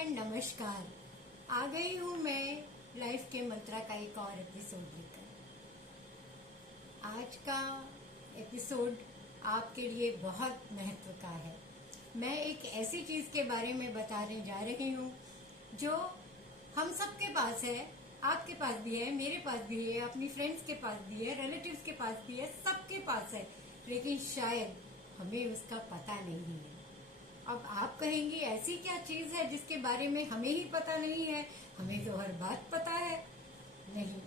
And नमस्कार। आ गई हूँ मैं लाइफ के मंत्रा का एक और एपिसोड लेकर। आज का एपिसोड आपके लिए बहुत महत्व का है। मैं एक ऐसी चीज के बारे में बताने जा रही हूँ जो हम सबके पास है, आपके पास भी है, मेरे पास भी है, अपनी फ्रेंड्स के पास भी है, रिलेटिव्स के पास भी है, सबके पास है, लेकिन शायद हमें उसका पता नहीं है। अब आप कहेंगे ऐसी क्या चीज है जिसके बारे में हमें ही पता नहीं है, हमें तो हर बात पता है। नहीं,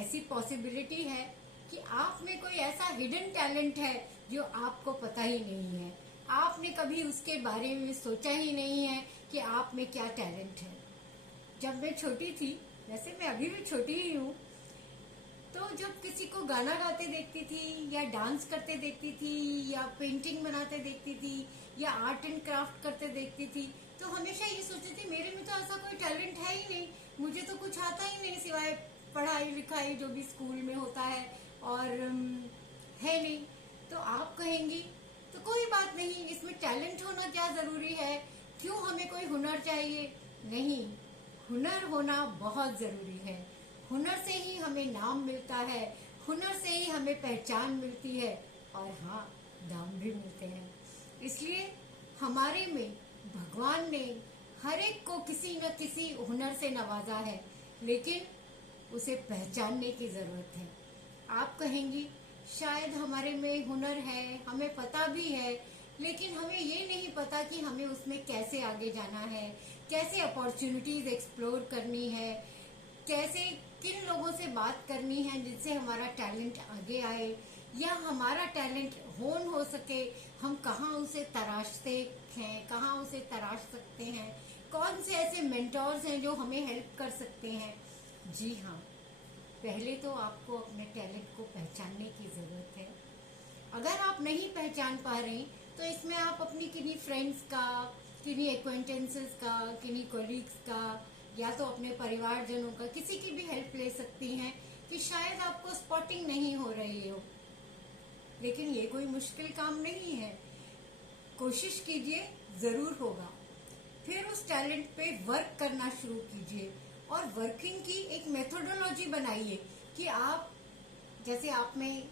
ऐसी पॉसिबिलिटी है कि आप में कोई ऐसा हिडन टैलेंट है जो आपको पता ही नहीं है। आपने कभी उसके बारे में सोचा ही नहीं है कि आप में क्या टैलेंट है। जब मैं छोटी थी, वैसे मैं अभी भी छोटी ही हूँ, तो जब किसी को गाना गाते देखती थी या डांस करते देखती थी या पेंटिंग बनाते देखती थी या आर्ट एंड क्राफ्ट करते देखती थी, तो हमेशा ये सोचती थी मेरे में तो ऐसा कोई टैलेंट है ही नहीं, मुझे तो कुछ आता ही नहीं सिवाय पढ़ाई लिखाई जो भी स्कूल में होता है, और है नहीं। तो आप कहेंगी तो कोई बात नहीं, इसमें टैलेंट होना क्या जरूरी है, क्यों हमें कोई हुनर चाहिए? नहीं, हुनर होना बहुत जरूरी है। हुनर से ही हमें नाम मिलता है, हुनर से ही हमें पहचान मिलती है, और हाँ, दाम भी मिलते हैं। इसलिए हमारे में भगवान ने हर एक को किसी न किसी हुनर से नवाजा है, लेकिन उसे पहचानने की जरूरत है। आप कहेंगी शायद हमारे में हुनर है, हमें पता भी है, लेकिन हमें ये नहीं पता कि हमें उसमें कैसे आगे जाना है, कैसे अपॉर्चुनिटीज एक्सप्लोर करनी है, कैसे किन लोगों से बात करनी है जिनसे हमारा टैलेंट आगे आए, या हमारा टैलेंट होन हो सके, हम कहाँ उसे तराशते हैं, कहाँ उसे तराश सकते हैं, कौन से ऐसे मेंटोर्स हैं जो हमें हेल्प कर सकते हैं। जी हाँ, पहले तो आपको अपने टैलेंट को पहचानने की जरूरत है। अगर आप नहीं पहचान पा रहे तो इसमें आप अपनी किन्हीं फ्रेंड्स का, किन्हीं एक्वेंटेंसेस का, किन्हीं कोलीग्स का, या तो अपने परिवारजनों का, किसी की भी हेल्प ले सकती हैं कि शायद आपको स्पॉटिंग नहीं हो रही हो। लेकिन ये कोई मुश्किल काम नहीं है, कोशिश कीजिए, जरूर होगा। फिर उस टैलेंट पे वर्क करना शुरू कीजिए और वर्किंग की एक मेथोडोलॉजी बनाइए कि आप, जैसे आप में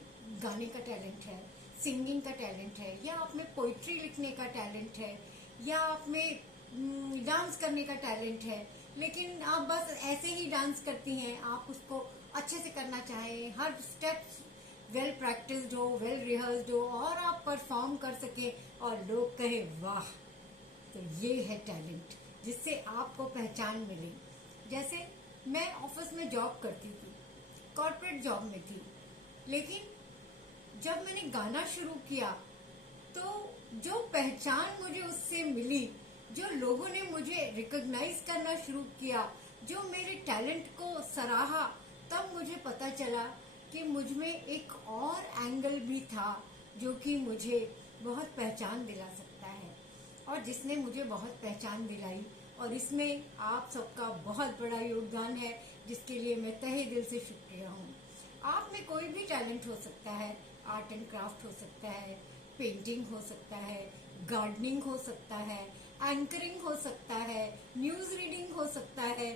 गाने का टैलेंट है, सिंगिंग का टैलेंट है, या आप में पोइट्री लिखने का टैलेंट है, या आप में डांस करने का टैलेंट है, लेकिन आप बस ऐसे ही डांस करती हैं, आप उसको अच्छे से करना चाहें, हर स्टेप वेल प्रैक्टिस्ड हो, वेल रिहर्स्ड हो, और आप परफॉर्म कर सके और लोग कहे वाह, तो ये है टैलेंट जिससे आपको पहचान मिले। जैसे मैं ऑफिस में जॉब करती थी, कॉर्पोरेट जॉब में थी, लेकिन जब मैंने गाना शुरू किया तो जो पहचान मुझे उससे मिली, जो लोगों ने मुझे रिकॉग्नाइज करना शुरू किया, जो मेरे टैलेंट को सराहा, तब मुझे पता चला कि मुझ में एक और एंगल भी था जो कि मुझे बहुत पहचान दिला सकता है, और जिसने मुझे बहुत पहचान दिलाई। और इसमें आप सबका बहुत बड़ा योगदान है, जिसके लिए मैं तहे दिल से शुक्रिया हूँ। आप में कोई भी टैलेंट हो सकता है, आर्ट एंड क्राफ्ट हो सकता है, पेंटिंग हो सकता है, गार्डनिंग हो सकता है, एंकरिंग हो सकता है, न्यूज रीडिंग हो सकता है,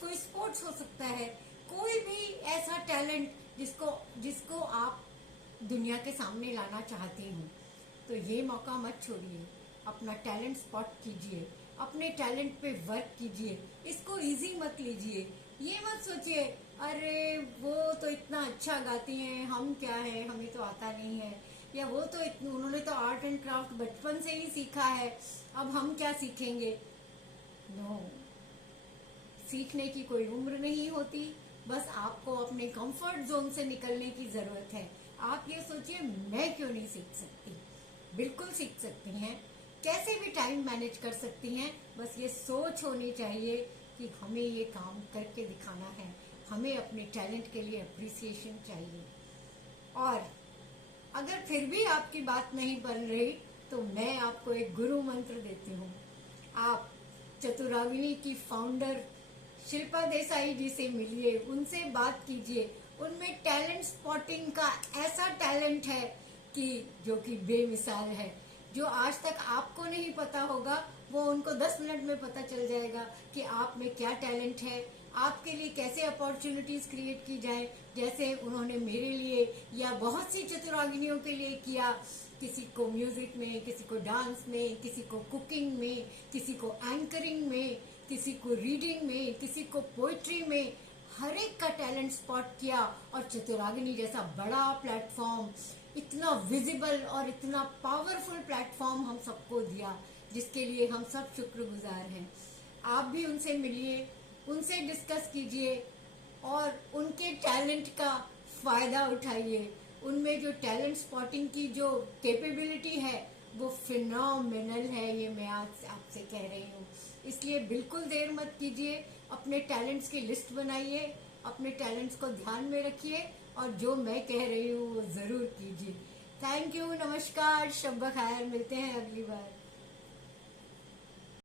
कोई स्पोर्ट्स हो सकता है, कोई भी ऐसा टैलेंट जिसको आप दुनिया के सामने लाना चाहती हूँ, तो ये मौका मत छोड़िए। अपना टैलेंट स्पॉट कीजिए, अपने टैलेंट पे वर्क कीजिए, इसको इजी मत लीजिए। ये मत सोचिए अरे वो तो इतना अच्छा गाती हैं, हम क्या है, हमें तो आता नहीं है, या वो तो उन्होंने तो आर्ट एंड क्राफ्ट बचपन से ही सीखा है, अब हम क्या सीखेंगे। नो, सीखने की कोई उम्र नहीं होती, बस आपको अपने कंफर्ट जोन से निकलने की जरूरत है। आप ये सोचिए मैं क्यों नहीं सीख सकती, बिल्कुल सीख सकती हैं, कैसे भी टाइम मैनेज कर सकती हैं, बस ये सोच होनी चाहिए कि हमें ये काम करके दिखाना है, हमें अपने टैलेंट के लिए अप्रिसिएशन चाहिए। और अगर फिर भी आपकी बात नहीं बन रही तो मैं आपको एक गुरु मंत्र देती हूँ। आप चतुरागिनी की फाउंडर शिल्पा देसाई जी से मिलिए, उनसे बात कीजिए, उनमें टैलेंट स्पॉटिंग का ऐसा टैलेंट है कि जो कि बेमिसाल है, जो आज तक आपको नहीं पता होगा वो उनको 10 मिनट में पता चल जाएगा कि आप में क्या टैलेंट है, आपके लिए कैसे अपॉर्चुनिटीज क्रिएट की जाए, जैसे उन्होंने मेरे लिए या बहुत सी चतुरागिनियों के लिए किया। किसी को म्यूजिक में, किसी को डांस में, किसी को कुकिंग में, किसी को एंकरिंग में, किसी को रीडिंग में, किसी को पोइट्री में, हर एक का टैलेंट स्पॉट किया और चतुरागिनी जैसा बड़ा प्लेटफॉर्म, इतना विजिबल और इतना पावरफुल प्लेटफॉर्म हम सबको दिया, जिसके लिए हम सब शुक्रगुजार हैं। आप भी उनसे मिलिए, उनसे डिस्कस कीजिए और उनके टैलेंट का फायदा उठाइए। उनमें जो टैलेंट स्पॉटिंग की जो कैपेबिलिटी है वो फिनोमिनल है, ये मैं आज आपसे कह रही हूँ। इसलिए बिल्कुल देर मत कीजिए, अपने टैलेंट्स की लिस्ट बनाइए, अपने टैलेंट्स को ध्यान में रखिए और जो मैं कह रही हूँ वो ज़रूर कीजिए। थैंक यू, नमस्कार, शब खैर, मिलते हैं अगली बार।